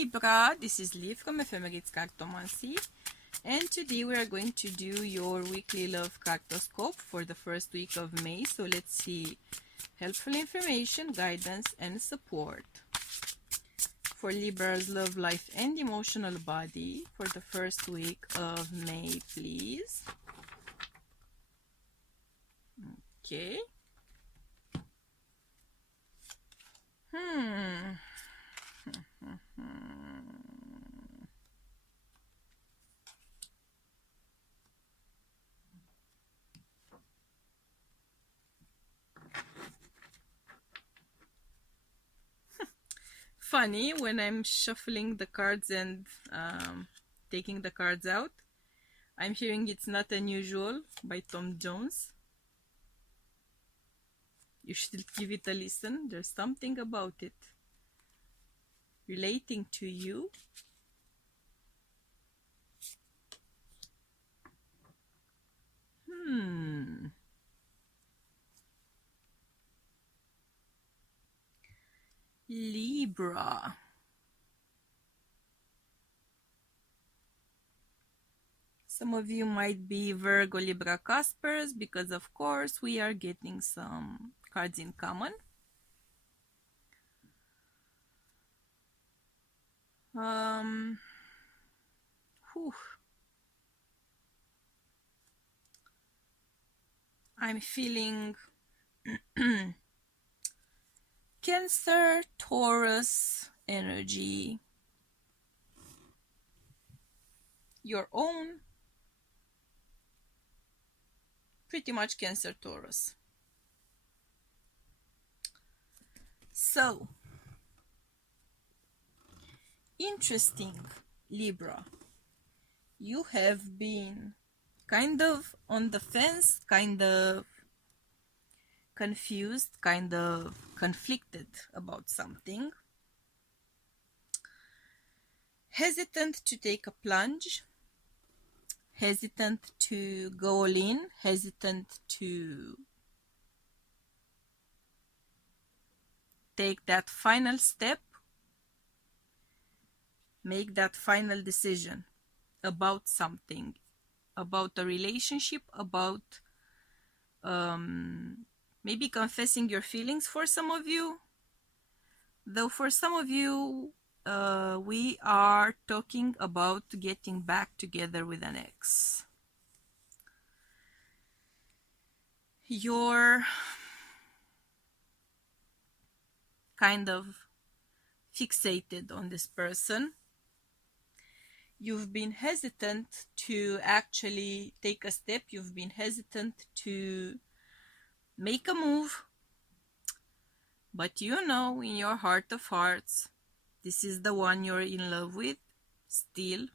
Libra, this is Liv from Ephemerate Cartomancy, and today we are going to do your weekly love cartoscope for the first week of May. So let's see helpful information, guidance, and support for Libra's love life and emotional body for the first week of May, please. Okay. Funny, when I'm shuffling the cards and taking the cards out, I'm hearing It's Not Unusual by Tom Jones. You should give it a listen. There's something about it relating to you. Libra. Some of you might be Virgo Libra Caspers because of course we are getting some cards in common. I'm feeling Cancer, Taurus energy. Your own. Pretty much Cancer, Taurus. So, interesting, Libra. You have been kind of on the fence, kind of confused, kind of conflicted about something. Hesitant to take a plunge, hesitant to go all in, hesitant to take that final step, make that final decision about something, about a relationship, about maybe confessing your feelings for some of you. Though for some of you, we are talking about getting back together with an ex. You're kind of fixated on this person. You've been hesitant to actually take a step. You've been hesitant to make a move. But you know in your heart of hearts, this is the one you're in love with still.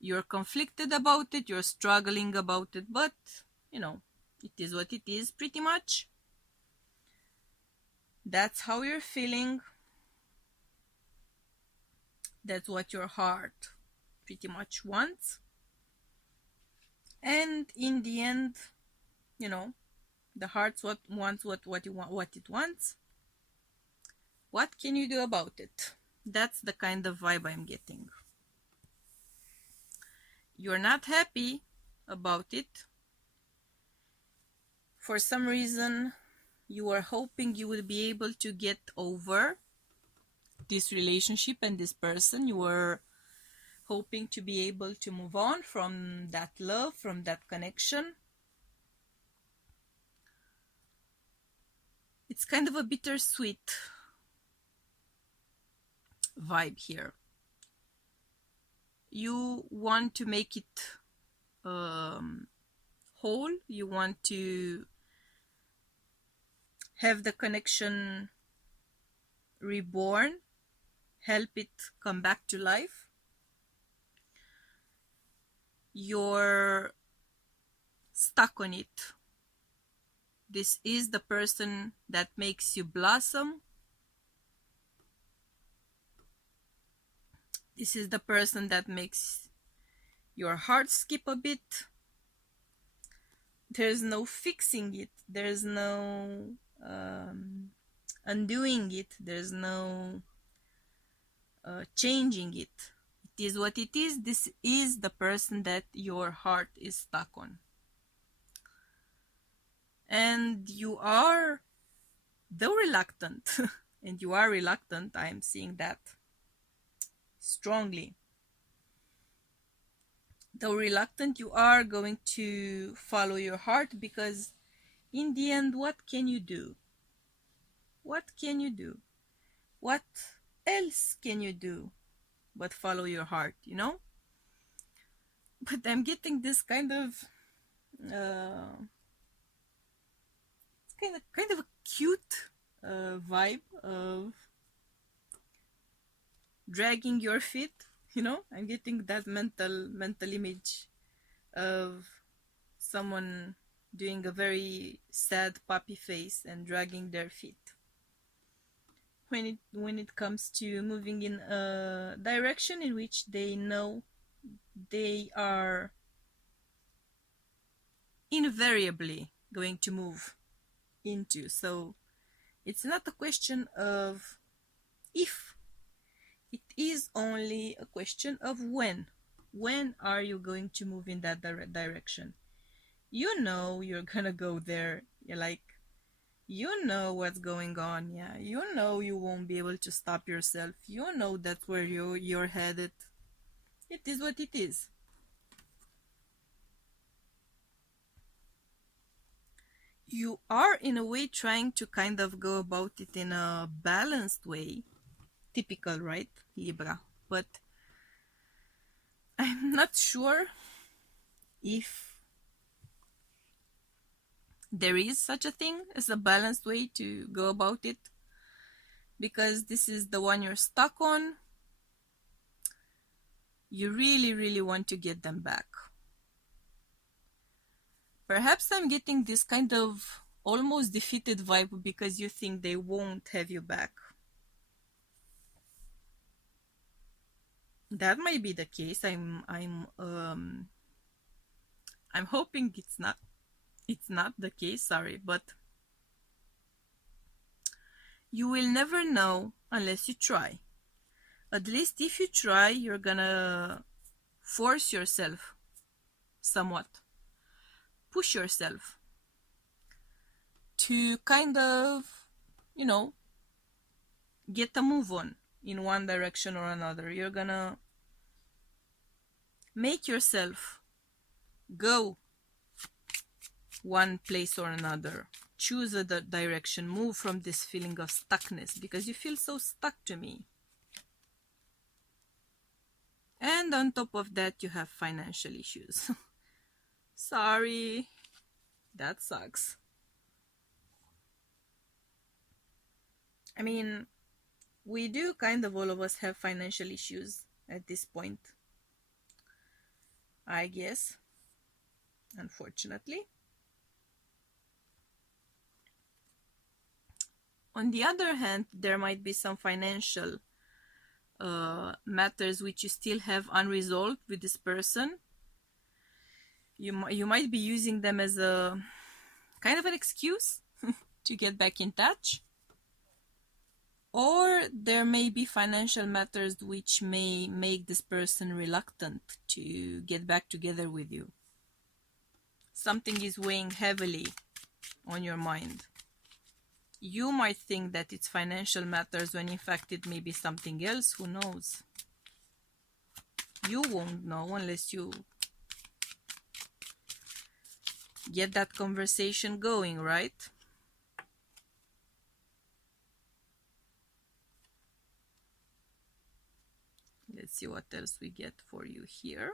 You're conflicted about it, you're struggling about it, but you know, it is what it is pretty much. That's how you're feeling. That's what your heart pretty much wants. And in the end, you know, the heart wants what it wants. What can you do about it? That's the kind of vibe I'm getting. You're not happy about it. For some reason, you were hoping you would be able to get over this relationship and this person. You were hoping to be able to move on from that love, from that connection. It's kind of a bittersweet vibe here. You want to make it whole. You want to have the connection reborn, help it come back to life. You're stuck on it. This is the person that makes you blossom. This is the person that makes your heart skip a bit. There's no fixing it. There's no undoing it. There's no changing it. It is what it is. This is the person that your heart is stuck on. And you are, though reluctant, and you are reluctant, I'm seeing that strongly. Though reluctant, you are going to follow your heart, because in the end, what can you do? What can you do? What else can you do but follow your heart, you know? But I'm getting this kind of a cute vibe of dragging your feet, you know? I'm getting that mental image of someone doing a very sad puppy face and dragging their feet. When it comes to moving in a direction in which they know they are invariably going to move into. So it's not a question of if, it is only a question of when. When are you going to move in that direction? You know you're gonna go there. You're like, you know what's going on. Yeah, you know you won't be able to stop yourself. You know that's where you're headed. It is what it is. You are in a way trying to kind of go about it in a balanced way. Typical, right, Libra? But I'm not sure if there is such a thing as a balanced way to go about it, because this is the one you're stuck on. You really, really want to get them back. Perhaps I'm getting this kind of almost defeated vibe because you think they won't have you back. That might be the case. I'm hoping it's not the case, sorry, but you will never know unless you try. At least if you try, you're gonna force yourself somewhat, push yourself to kind of, you know, get a move on in one direction or another. You're gonna make yourself go one place or another, choose a direction, move from this feeling of stuckness, because you feel so stuck to me. And on top of that, you have financial issues. Sorry, that sucks. I mean, we do kind of all of us have financial issues at this point, I guess, unfortunately. On the other hand, there might be some financial matters which you still have unresolved with this person. You might be using them as a kind of an excuse to get back in touch. Or there may be financial matters which may make this person reluctant to get back together with you. Something is weighing heavily on your mind. You might think that it's financial matters when in fact it may be something else. Who knows? You won't know unless you get that conversation going, right? Let's see what else we get for you here.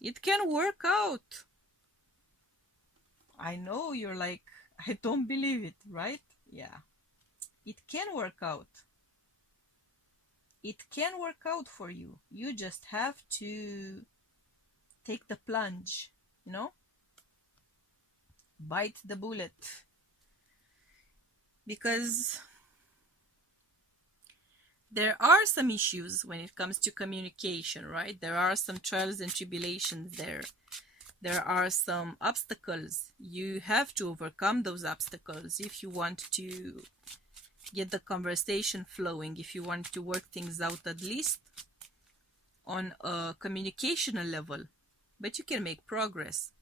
It can work out. I know you're like, I don't believe it, right? Yeah. It can work out. It can work out for you. You just have to take the plunge, you know? Bite the bullet. Because there are some issues when it comes to communication, right? There are some trials and tribulations there. There are some obstacles. You have to overcome those obstacles if you want to get the conversation flowing, if you want to work things out at least on a communicational level. But you can make progress.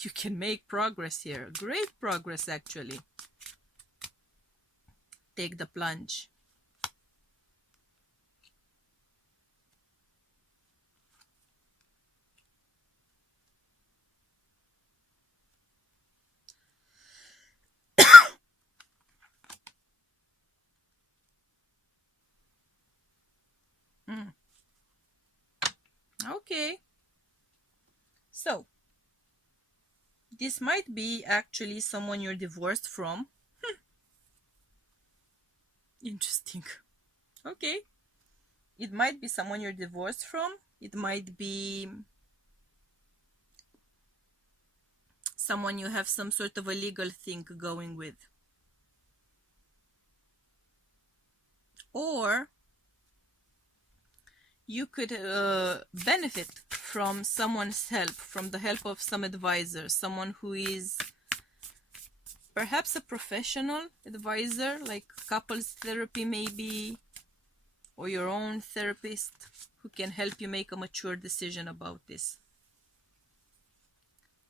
You can make progress here. Great progress, actually. Take the plunge. Okay. So, this might be actually someone you're divorced from. Interesting. Okay. It might be someone you're divorced from. It might be someone you have some sort of a legal thing going with. Or you could benefit from someone's help, from the help of some advisor, someone who is perhaps a professional advisor, like couples therapy maybe, or your own therapist, who can help you make a mature decision about this.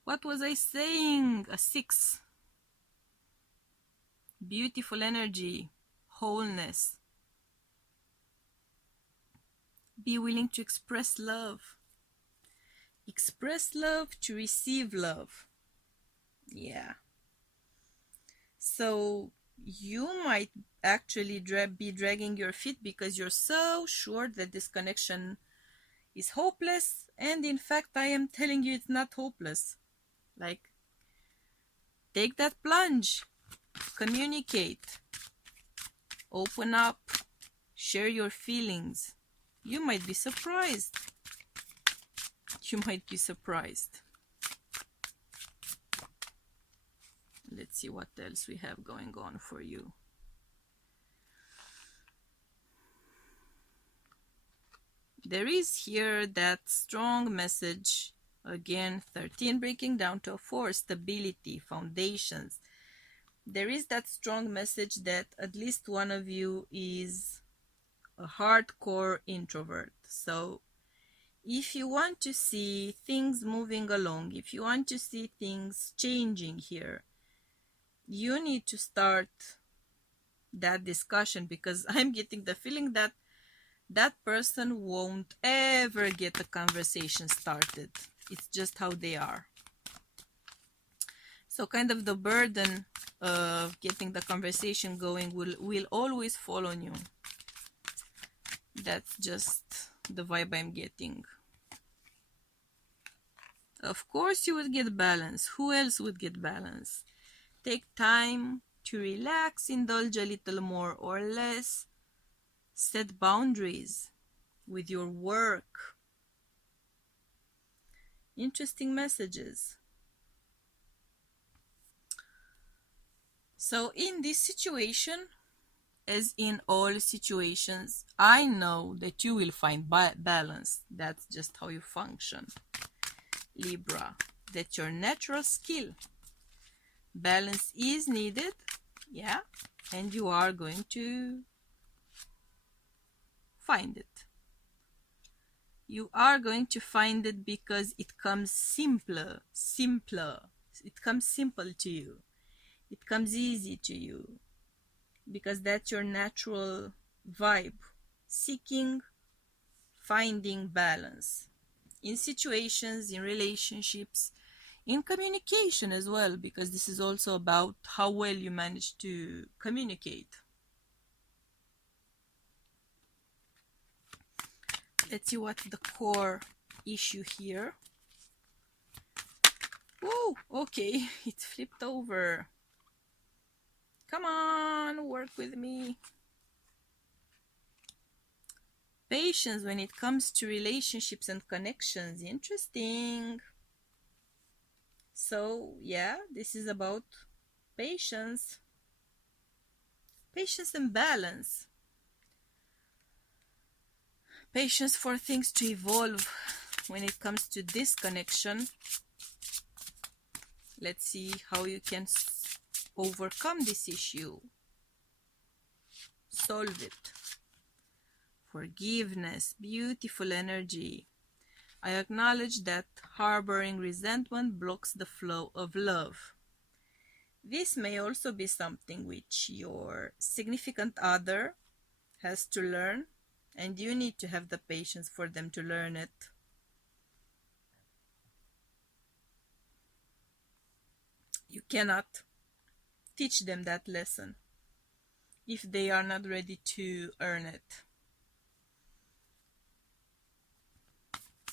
What was I saying? A 6. Beautiful energy, wholeness. Be willing to express love. Express love to receive love. Yeah. So you might actually be dragging your feet because you're so sure that this connection is hopeless, and in fact I am telling you it's not hopeless. Like, take that plunge, communicate, open up, share your feelings. You might be surprised. You might be surprised. Let's see what else we have going on for you. There is here that strong message. Again, 13 breaking down to a 4, stability, foundations. There is that strong message that at least one of you is a hardcore introvert. So if you want to see things moving along, if you want to see things changing here, you need to start that discussion, because I'm getting the feeling that that person won't ever get the conversation started. It's just how they are. So kind of the burden of getting the conversation going will always fall on you. That's just the vibe I'm getting. Of course you would get balance. Who else would get balance? Take time to relax, indulge a little more or less. Set boundaries with your work. Interesting messages. So in this situation, as in all situations, I know that you will find balance. That's just how you function, Libra. That's your natural skill. Balance is needed, yeah, and you are going to find it. You are going to find it because it comes simpler. It comes simple to you. It comes easy to you, because that's your natural vibe. Seeking, finding balance in situations, in relationships, in communication as well, because this is also about how well you manage to communicate. Let's see what the core issue here. Oh, okay, it flipped over. Come on, work with me. Patience when it comes to relationships and connections. Interesting. So, yeah, this is about patience. Patience and balance. Patience for things to evolve. when it comes to this connection, let's see how you can overcome this issue. Solve it. Forgiveness, beautiful energy. I acknowledge that harboring resentment blocks the flow of love. This may also be something which your significant other has to learn, and you need to have the patience for them to learn it. You cannot teach them that lesson if they are not ready to earn it.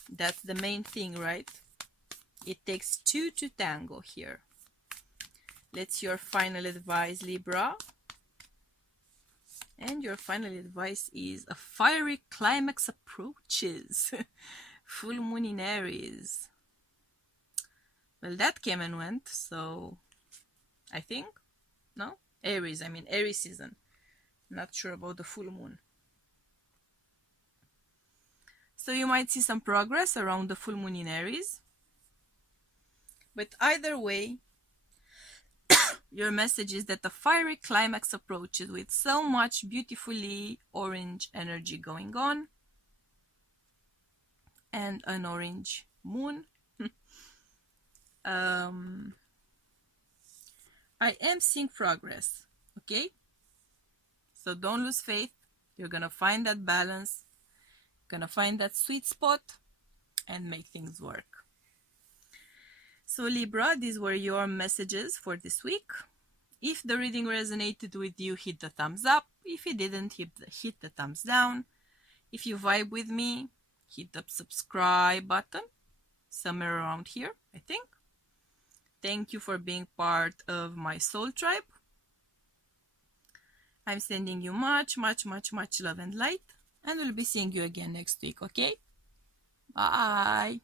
That's the main thing, right? It takes two to tango here. Let's your final advice, Libra. And your final advice is a fiery climax approaches. Full moon in Aries. Well, that came and went, so I think, no? Aries, I mean Aries season. Not sure about the full moon. So you might see some progress around the full moon in Aries. But either way, your message is that the fiery climax approaches with so much beautifully orange energy going on. And an orange moon. I am seeing progress, okay? So don't lose faith. You're gonna find that balance, gonna find that sweet spot and make things work. So Libra, these were your messages for this week. If the reading resonated with you, hit the thumbs up. If it didn't, hit the thumbs down. If you vibe with me, hit the subscribe button, somewhere around here, I think. Thank you for being part of my soul tribe. I'm sending you much, much, much, much love and light, and we'll be seeing you again next week, okay? Bye!